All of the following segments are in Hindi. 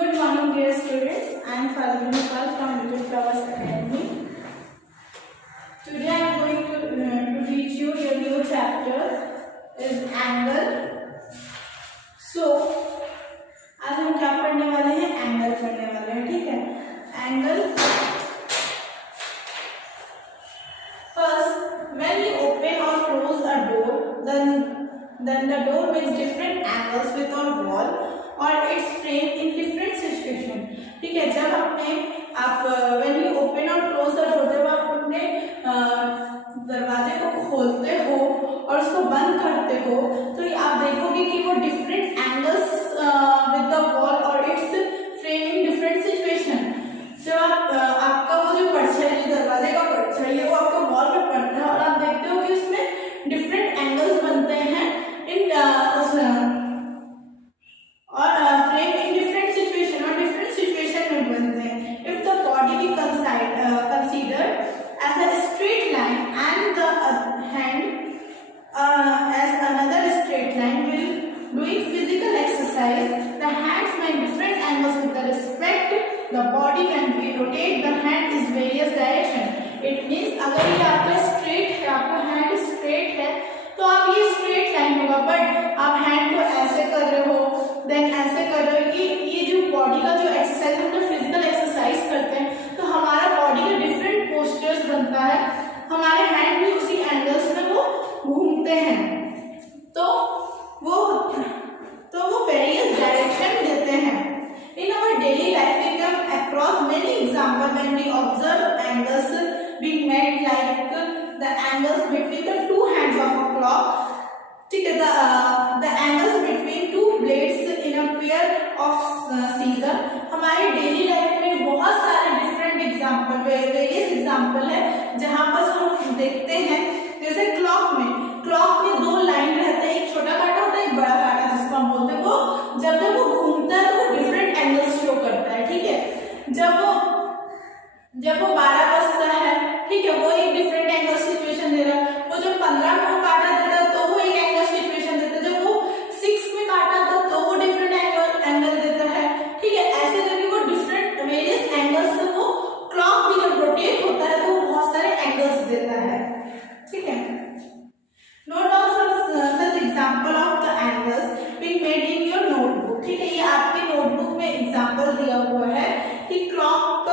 Good morning, dear students. I am Falguni Pal from Little Flowers Academy. Today I am going to teach you a new chapter is angle. So आज हम क्या पढ़ने वाले हैं? एंगल पढ़ने वाले हैं. ठीक है. Angle. First, when you open or close a door, then the door makes different angles with our wall or its frame in different situation. ठीक है. जब आप when you open or close the door, जब आप अपने दरवाजे को खोलते हो और उसको बंद करते हो तो आप देखोगे कि वो different angles with the wall और its frame in different situation. जब आपका वो जो परछाई दरवाजे का परछाई है वो आपका वॉल पे पड़ता है और आप देखते हो कि उसमें डिफरेंट एंगल्स बनते हैं इन और फ्रेम इन डिफरेंट सिचुएशन और डिफरेंट सिचुएशन में बनते हैं. If the body be considered as a straight line and the hand as another straight line, will doing physical exercise, the hands may different angles with the respect the body can be rotate the hand is various direction. It means अगर ये आपका straight है, आपका hand straight है तो आप ये straight line होगा, बट आप hand को ऐसे कर रहे हो then ऐसे कर रहे हो. ये जो body का जो exercise हम जब physical exercise करते हैं तो हमारा body का different postures बनता है, हमारे hand भी उसी angles में वो घूमते हैं तो वो वेरियस डायरेक्शन देते हैं. In our daily life we come across many example when we observe angles being made like the angles between the two hands of a clock. ठीक है. The angles between two blades in a pair of scissor. हमारी डेली लाइफ में बहुत सारे डिफरेंट एग्जांपल वेरियस एग्जांपल है जहां पर हम देखते हैं. जैसे क्लॉक में दो लाइन रहते हैं, एक छोटा कांटा होता है एक बड़ा कांटा जिसको हम बोलते हैं. वो जब वो घूमता है तो वो डिफरेंट एंगल्स शो करता है. ठीक है. जब वो 12 बजता है, ठीक है, वो एक डिफरेंट एंगल सिचुएशन दे रहा है. वो जब 15 में वो काटा देता है तो वो एक एंगल सिचुएशन देता है. जब वो 6 में काटा था तो वो डिफरेंट एंगल देता है. ठीक है. ऐसे करके वो डिफरेंट वेरियस एंगल्स से वो क्लॉक भी जब रोटेट होता है तो वो बहुत सारे एंगल्स देता है. ठीक है. Note of such example of the angles being made in your notebook. ठीक है. ये आपके नोटबुक में एग्जांपल दिया हुआ है कि क्लॉक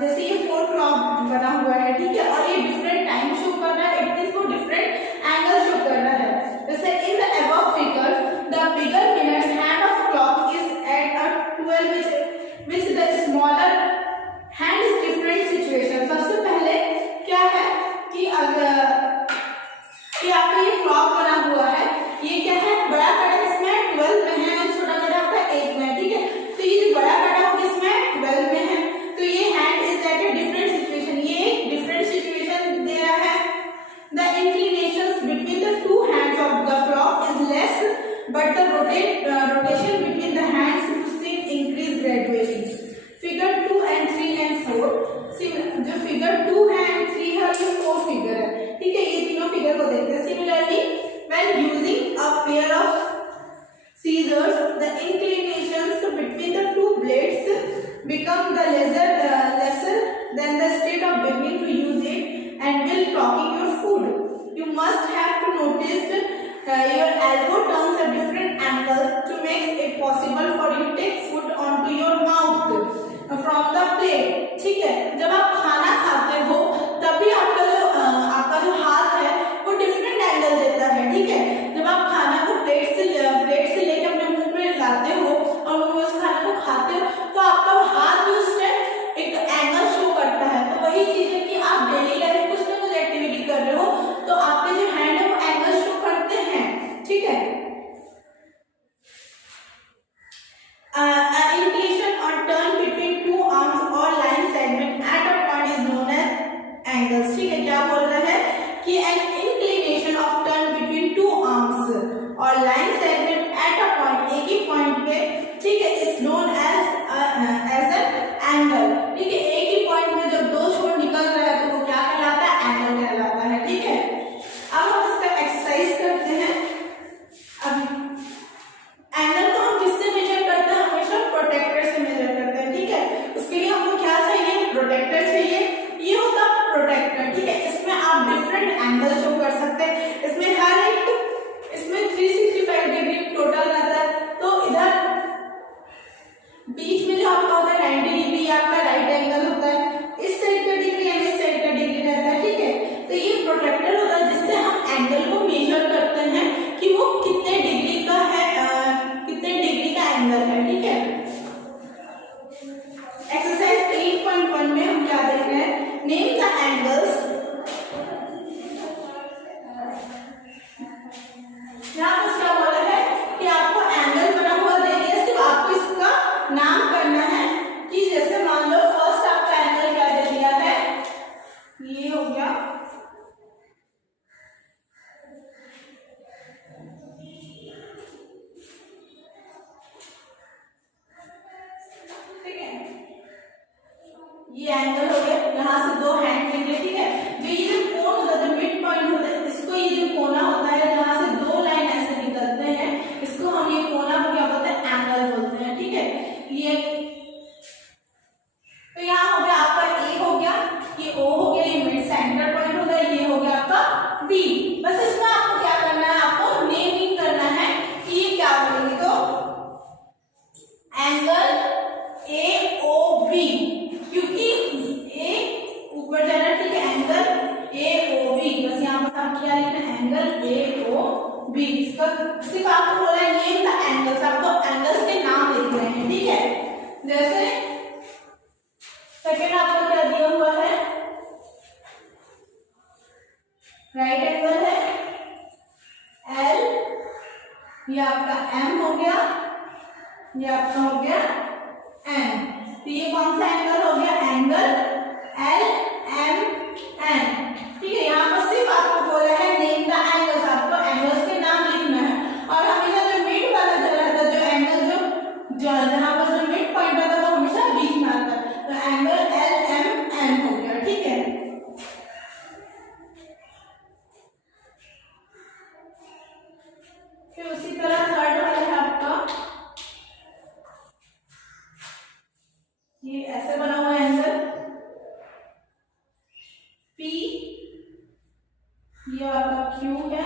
जैसे ये 4 क्लॉक बना हुआ है. ठीक है. और ये डिफरेंट टाइम शो कर रहा है. इट मींस वो डिफरेंट एंगल शो कर रहा है. जैसे in the above figure the bigger minutes hand of clock is at a 12 which the smaller hand is different situation. सबसे पहले क्या है कि आपका ये क्लॉक बना हुआ है, ये क्या है बड़ा कांटा इसमें 12 में है और छोटा कांटा आपका 8 में. ठीक है. तो ये जो बड़ा कांटा हो किसमें 12 में है तो ये hand is at a different situation. ये एक डिफरेंट सिचुएशन दे रहा है. The inclinations between the two hands of the clock is less but the rotation between the hands increase gradually. Figure 2 and 3 and 4. जो फिगर 2 है and 3 है ये 4 फिगर है. ठीक है. ये तीनों फिगर को देखते हैं. Similarly, when using a pair of scissors, the inclinations between the two blades become the lesser than the state of beginning to use it and while clocking your food. You must have to notice your elbow turns a different angle to make it possible for you to take food onto your mouth from the plate. ठीक है. जब आप खाना खाते हो तभी आपका जो हाथ है वो डिफरेंट एंगल देता है. ठीक है. जब आप खाना को प्लेट से लेके अपने मुंह में लाते हो और उस खाने को खाते हो तो आपका हाथ भी उसमें एक एंगल शो करता है. तो वही चीज है कि आप डेली लाइफ कुछ ना कुछ एक्टिविटी कर रहे हो तो आपके जो हैंड है वो एंगल शो करते हैं. ठीक है. Inclination or turn between two arms or line segment at a point is known as angles. ठीक है. क्या बोल रहा है कि an inclination of turn between two यहाँ पर क्या बोला है कि आपको एंगल बना हुआ दे दिया, सिर्फ आपको इसका नाम करना है कि जैसे मान लो फर्स्ट आपका एंगल क्या दे दिया है, ये हो गया, ठीक है, ये एंगल हो गया, यहाँ से दो हैंड निकले, ठीक है। जो ये जो कोण होता है, जो मिड पॉइंट होता है, इसको ये जो कोना होता है जहाँ से दो लाइन ऐसे निकलते हैं, इसको हम ये कोना को क्या बोलते हैं, एंगल बोलते हैं, ठीक है। ये तो यहाँ हो गया आपका ए हो गया, ये ओ हो गया, ये मिड सेंटर पॉइंट हो गया, ये हो गया आपका बी। बस इसमें आपको क्या करना है, आपको नेमिंग करना है कि ये क्या बोलेंगे, तो एंगल ए ओ बी, क्योंकि ए ऊपर जाना, ठीक है, एंगल ए ओ बी, बस यहाँ पर हम क्या लिखना है, एंगल ए ओ बी। इसका सिर्फ आपको बोला है नेम द एंगल्स, आपको एंगल्स के नाम लिख रहे हैं, ठीक है। जैसे सेकेंड आपको क्या दिया हुआ है, राइट एंगल है एल, ये आपका एम हो गया, ये आपका हो गया एन, तो ये कौन सा एंगल हो गया, एंगल एल एम एन, ठीक है। यहाँ पर सिर्फ आपको बोला है नेम द एंगल्स, आपको एंगल्स के नाम लिखना है, और हमेशा जो मिड वाला जो रहता है, जो एंगल जो जहाँ पर जो मिड पॉइंट आता है वो हमेशा बीच में आता है, तो एंगल एल एम एन हो गया, ठीक है। फिर उसी तरह थर्ड वाला है आपका, ये ऐसे बना हुआ एंगल P, ये आपका Q है,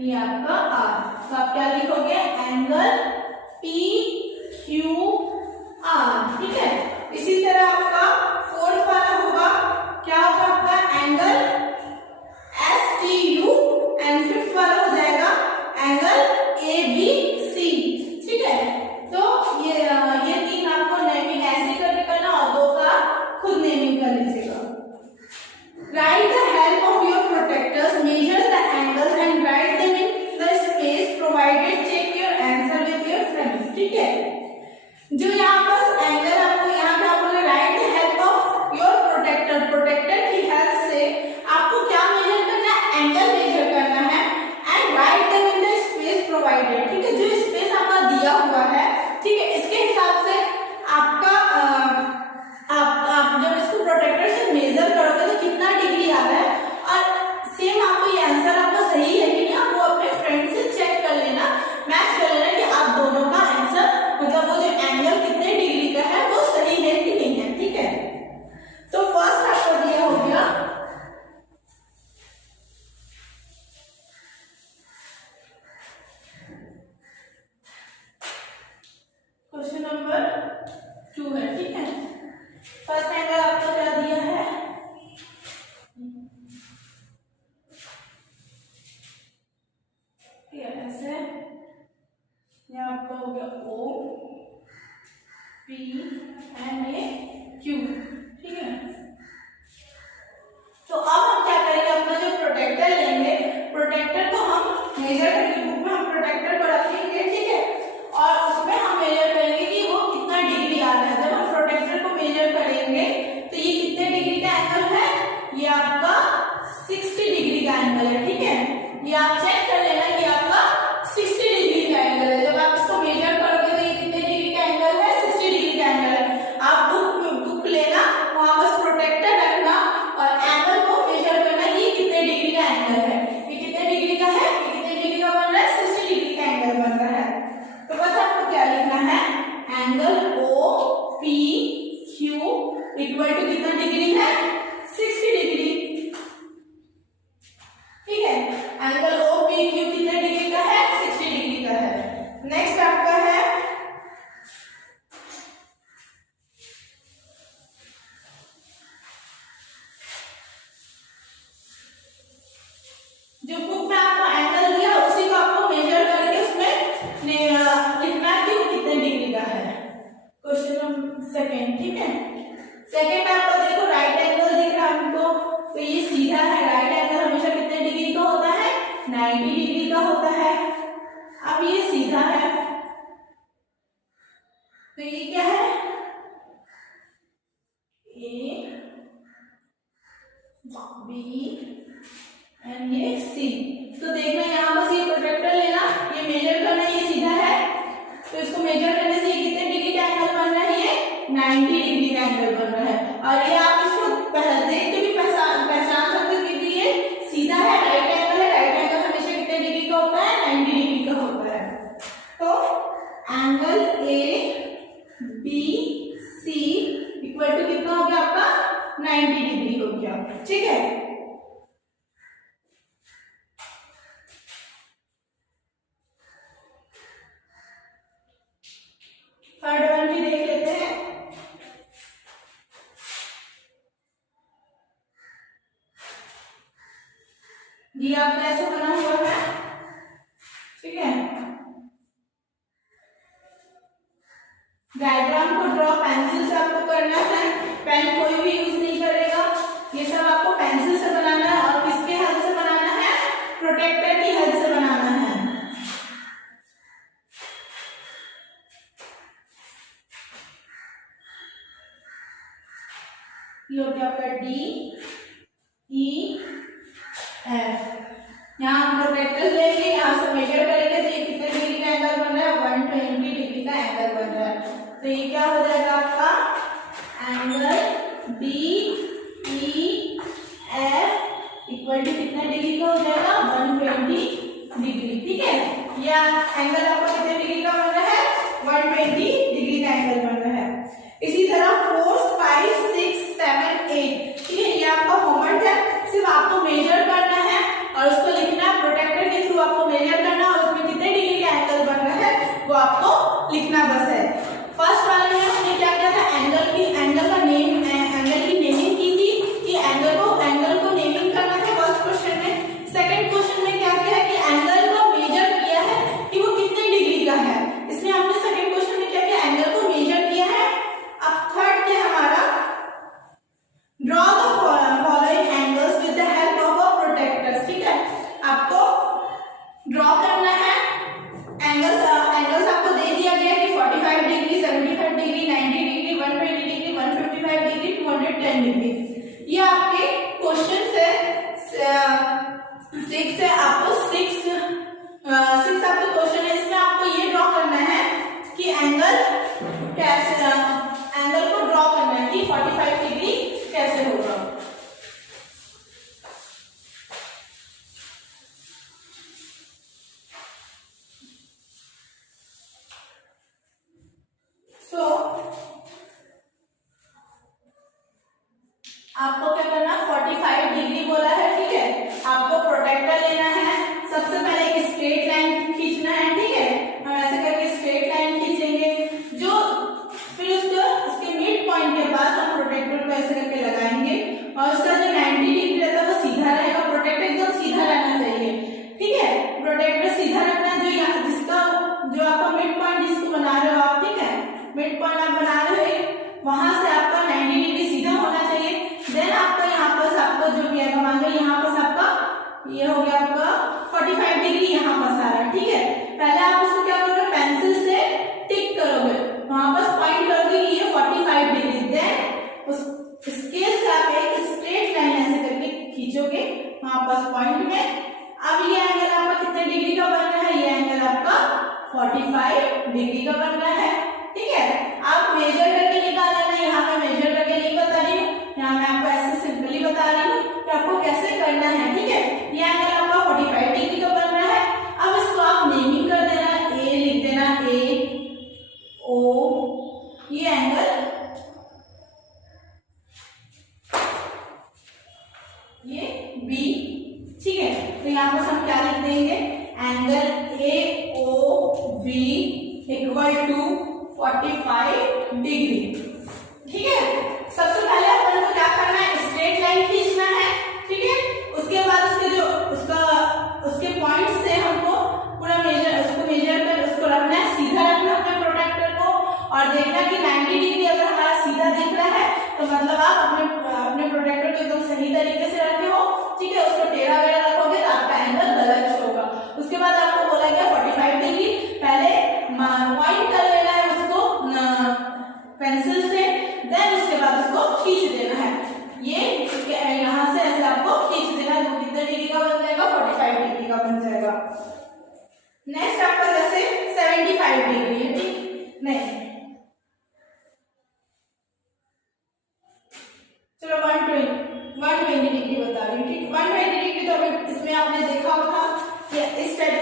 ये आपका R, तो आप क्या लिखोगे, एंगल P Q R, ठीक है। इसी तरह आपका फोर्थ वाला होगा, क्या होगा आपका, angle S T U, and fifth वाला हो जाएगा एंगल A B C, ठीक है। तो ये तीन आपको नेमिंग ऐसे करके करना, और दो का खुद नेमिंग कर लीजिएगा। Write the help of your protectors, measure the angles and write them in the space provided. Check your answer with your friends, ठीक है। जो यहाँ पर एंगल आपको यहाँ पे आप बोले right the help of your protractor, protractor की हेल्प से आपको क्या मेजर करना है, एंगल मेजर करना है, and write them in the space provided, ठीक है। जो स्पेस आपका दिया हुआ है, ठीक है, इसके हिसाब से आपका आप जब इसको प्रोटेक्टर से मेजर करोगे तो कितना डिग्री आ रहा है, और सेम आपको ये आंसर आपका सही है कि नहीं, आप वो अपने फ्रेंड से चेक कर लेना, मैच कर लेना कि आप दोनों का आंसर, मतलब वो जो एंगल कितने डिग्री का है वो सही है कि नहीं है, ठीक है। तो फर्स्ट आपको दिया हो गया क्वेश्चन नंबर 2 है, ठीक है। फर्स्ट एंगल आपको क्या दिया है, ऐसे, ये आपका हो गया O P एंड ये Q, ठीक है। तो अब हम क्या करेंगे, अपना जो प्रोटेक्टर लेंगे, प्रोटेक्टर को हम मेजर करके बुक में हम प्रोटेक्टर को रखेंगे, ठीक है, और उसमें हम मेजर करेंगे कि वो कितना डिग्री आ रहा है। जब हम प्रोटेक्टर को मेजर करेंगे तो ये कितने डिग्री का एंगल है, ये आपका 60 डिग्री का एंगल है, ठीक है। ये आप चेक कर लेना कि आपका 60 डिग्री का एंगल है। जब आप इसको मेजर करोगे तो ये कितने डिग्री का एंगल है, 60 डिग्री का एंगल है। आप बुक लेना, वहां बस प्रोटेक्टर रखना और एंगल को मेजर करना, ये कितने डिग्री का एंगल है, ये कितने डिग्री का है, ये कितने डिग्री का अब ये सीधा है, तो ये क्या है, ए बी एंड ये सी। तो देखना यहाँ बस ये प्रोट्रैक्टर लेना, ये मेजर करना, ये सीधा है, तो इसको मेजर करने से ये कितने डिग्री का एंगल बन रहा है, ये 90 डिग्री का एंगल बन रहा है। और ये आप इसको देख के भी पहचान सकते हो, क्योंकि ये सीधा है, राइट एंगल है, राइट एंगल हमेशा कितने डिग्री का होता है, 90 डिग्री का होता है। तो angle A B C equal to कितना हो गया आपका, 90 डिग्री हो गया। ठीक है, थर्ड वन भी देख लेते हैं। ये आपका ऐसे बना हुआ है, ठीक है। डायग्राम को ड्रॉ पेंसिल से आपको करना है, पेन कोई भी यूज नहीं करेगा, ये सब आपको पेंसिल से बनाना है। और किसके हेल्प से बनाना है, प्रोटेक्टर की हेल्प से बनाना है। ये हो गया आपका डी ई एफ। यहाँ हम प्रोटेक्टर लेंगे, यहाँ से मेजर करेंगे, तो ये कितने डिग्री का एंगल बन रहा है, 120 डिग्री का एंगल बन रहा है। तो ये क्या हो जाएगा आपका angle D E F equal to कितना डिग्री का हो जाएगा, 120 डिग्री। ठीक है, यह एंगल आपका कितने डिग्री का बन रहा है, 120 डिग्री का एंगल बन रहा है। इसी तरह 4 5 6 7 8, ठीक है, ये आपका होमवर्क है, सिर्फ आपको मेजर करना है और उसको लिखना, प्रोटेक्टर के थ्रू आपको मेजर करना और उसमें कितने डिग्री का एंगल बन रहा है वो आपको लिखना बस है। फर्स्ट वाले में हमने क्या किया था, एंगल का नेम, एंगल की नेमिंग की थी कि एंगल को नेमिंग करना था फर्स्ट क्वेश्चन में। सेकंड क्वेश्चन में क्या किया है कि एंगल को मेजर किया है कि वो कितने डिग्री का है, इसलिए हमने सेकंड क्वेश्चन में क्या किया, एंगल को मेजर किया है। अब थर्ड क्या हमारा, draw the following angles with the help of a protractor. ठीक है, आपको ड्रॉ करना है एंगल्स आपको दे दिया गया कि 45 degree, 75 degree, 90 degree, 120 degree, 155 degree, 210 degree. ये आपके क्वेश्चन से 6 से आपको 6 आपका क्वेश्चन है, इसमें आपको ये ड्रॉ करना है कि एंगल कैसे, एंगल को ड्रॉ करना है कि 45 डिग्री कैसे होगा। सो आपको क्या करना, 45 डिग्री बोला है, ठीक है, आपको प्रोटेक्टर लेना है। सबसे पहले एक स्ट्रेट लाइन खींचना है, ठीक है, हम ऐसे करके स्ट्रेट लाइन खींचेंगे, जो फिर उसके मिड पॉइंट के पास हम प्रोटेक्टर को ऐसे करके लगाएंगे और उसका जो 90 डिग्री रहता है वो सीधा रहेगा, प्रोटेक्टर एकदम सीधा रहना चाहिए। ठीक है, प्रोटेक्टर सीधा रखना है, जो आपका मिड पॉइंट जिसको बना रहे हो आप, ठीक है, मिड पॉइंट आप बना रहे हो वहां से आपका 90 डिग्री सीधा होना चाहिए। देन आपका यहाँ पर आपका जो भी आएगा, मान लो यहाँ पर आपका ये हो गया आपका 45 डिग्री यहाँ पर आ रहा है। ठीक है, पहले आप उसको क्या करोगे, पेंसिल से टिक करोगे, वहां पर पॉइंट करोगे कि ये 45 डिग्री। देन उस स्केल से आप एक स्ट्रेट लाइन ऐसे करके खींचोगे वहां पर पॉइंट में। अब ये एंगल आपका कितने डिग्री का बन रहा है, ये एंगल आपका 45 डिग्री का बन रहा है। ठीक है, आप मेजर करके निकाल लेना, यहाँ पे मेजर करके नहीं बता रही हूँ, यहाँ मैं आपको ऐसे सिंपली बता रही हूँ कि आपको कैसे करना है। ठीक है, ये एंगल आपका 45 डिग्री का बन रहा है। अब इसको आप नेमिंग कर देना, ए लिख देना, ए ओ, ये एंगल, ये बी। ठीक है, तो यहाँ पर हम क्या लिख देंगे, angle A O B equal to 45 degree. ठीक है, सबसे पहले अपन को क्या करना है, स्ट्रेट लाइन खींचना है। ठीक है, उसके बाद उसके पॉइंट से हमको पूरा उसको मेजर कर उसको रखना है, सीधा रखना अपने प्रोटेक्टर को और देखना कि 90 डिग्री अगर हमारा सीधा दिख रहा है तो मतलब आप अपने प्रोटेक्टर को एकदम सही तरीके से रखे हो। ठीक है, उसको टेढ़ा वेढ़ा रखोगे तो आपका एंगल गलत होगा। उसके बाद आपको बोला गया 45 डिग्री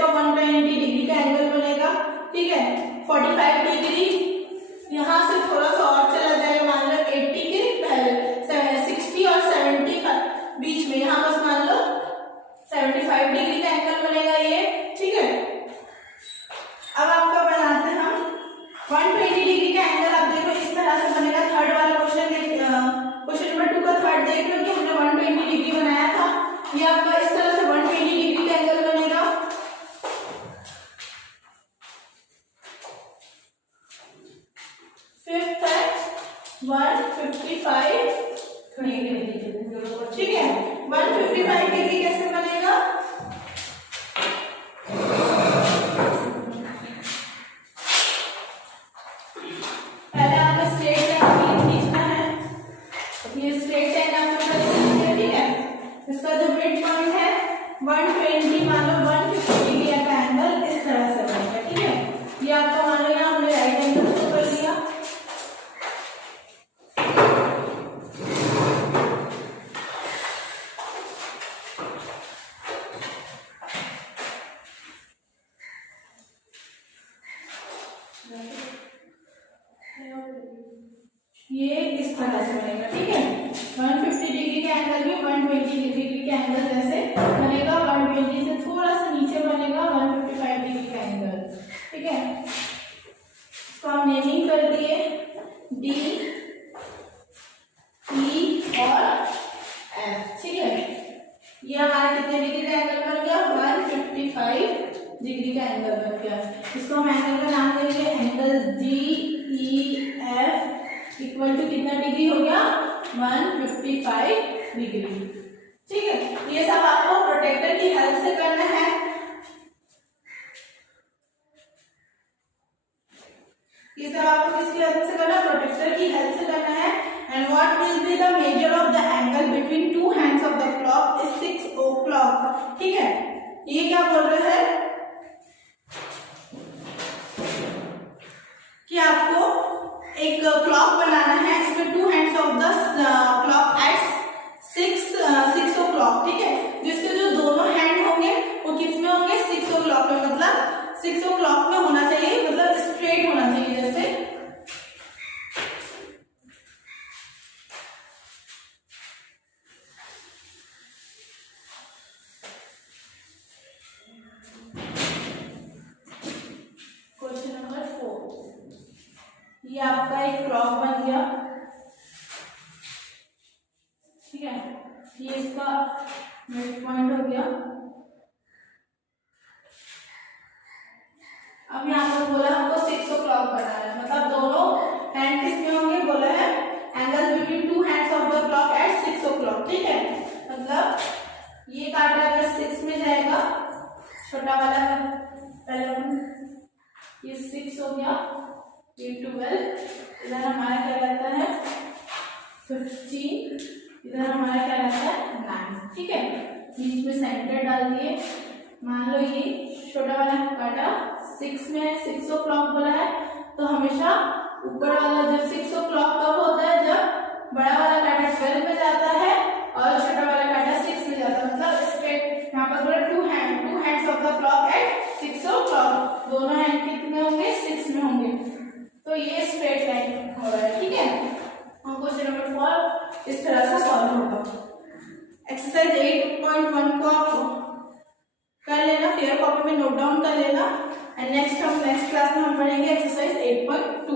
इसका 120 डिग्री का एंगल बनेगा, ठीक है। 45 डिग्री यहाँ से थोड़ा सा और चला जाएगा, मान लो 80 के पहले 60 और 75 बीच में, यहाँ बस मान लो 75 डिग्री का एंगल बनेगा ये, ठीक है। अब आपका बनाते हैं हम 120 डिग्री का एंगल। आप देखो इस तरह से बनेगा। थर्ड वाला क्वेश्चन नंबर 2 का थर्ड देख लो कि हमने 120 डिग्री बनाया था। ये आपका इस तरह से 120 डिग्री का एंगल बनेगा। फिफ्थ है 155 डिग्री, ठीक है। 155 डिग्री कैसे बनेगा? पहले आपको स्ट्रेट लाइन खींचना है। ये स्ट्रेट लाइन आपको खींचना है, ठीक है। इसका जो मिड पॉइंट है 120, मान लो 150 डिग्री का एंगल इस तरह से बनेगा, ठीक है। ये आपका मान लो यहाँ हमने राइट एंगल को कर लिया। ये इस तरह से बनेगा, ठीक है। 150 डिग्री का एंगल भी 120 डिग्री का एंगल जैसे बनेगा। 120 से थोड़ा सा नीचे बनेगा 155 डिग्री का एंगल, ठीक है। तो हम नेमिंग कर दिए डी, ई और एफ, ठीक है। ये हमारा कितने डिग्री का एंगल बन गया? 155 डिग्री का एंगल बन गया। इसको हम एंगल का नाम देंगे angle D E F equal to कितना डिग्री हो गया? 155 डिग्री, ठीक है। ये सब आपको प्रोटेक्टर की हेल्प से करना है। ये सब आपको किसकी हेल्प से करना है? प्रोटेक्टर की हेल्प से करना है। And what will be the measure of the angle between two hands of the clock is 6 o'clock, ठीक है। ये क्या बोल रहा है कि आपको एक क्लॉक बनाना है, इसमें two hands of the clock at 6 o'clock, ठीक है। जिसके जो दोनों हैंड होंगे वो किस में होंगे? 6 o'clock में, मतलब 6 o'clock में होना चाहिए, मतलब स्ट्रेट होना चाहिए जैसे। क्वेश्चन नंबर 4, ये आपका एक क्लॉक बन गया, ठीक है। ये इसका मिड पॉइंट हो गया। अब यहाँ पर बोला हमको 6 o'clock बनाना है, मतलब दोनों हैंड किसमें होंगे? बोला है angle between two hands of the clock at 6 o'clock, ठीक है। मतलब ये काटा अगर 6 में जाएगा, छोटा वाला पहले ये 6 हो गया, ये 12, इधर हमारा क्या रहता है 15, इधर हमारा क्या रहता है 9, ठीक है। बीच में सेंटर डाल दिए। मान लो ये छोटा वाला काटा 6 में, 6 o'clock बोला है, तो हमेशा ऊपर वाला जब 6 o'clock कब होता है? जब बड़ा वाला काटा 12 में जाता है और छोटा वाला काटा 6 में जाता है, मतलब स्ट्रेट। यहाँ पर बोला two hands of the clock at 6 o'clock, दोनों हैंड कितने होंगे? 6 में होंगे, तो ये स्ट्रेट लाइन हो रहा है, ठीक है। हम क्वेश्चन नंबर 4 इस तरह से सॉल्व होगा। एक्सरसाइज 8.1 को कर लेना, फेयर कॉपी में नोट डाउन कर लेना। एंड नेक्स्ट क्लास में हम पढ़ेंगे एक्सरसाइज 8.2।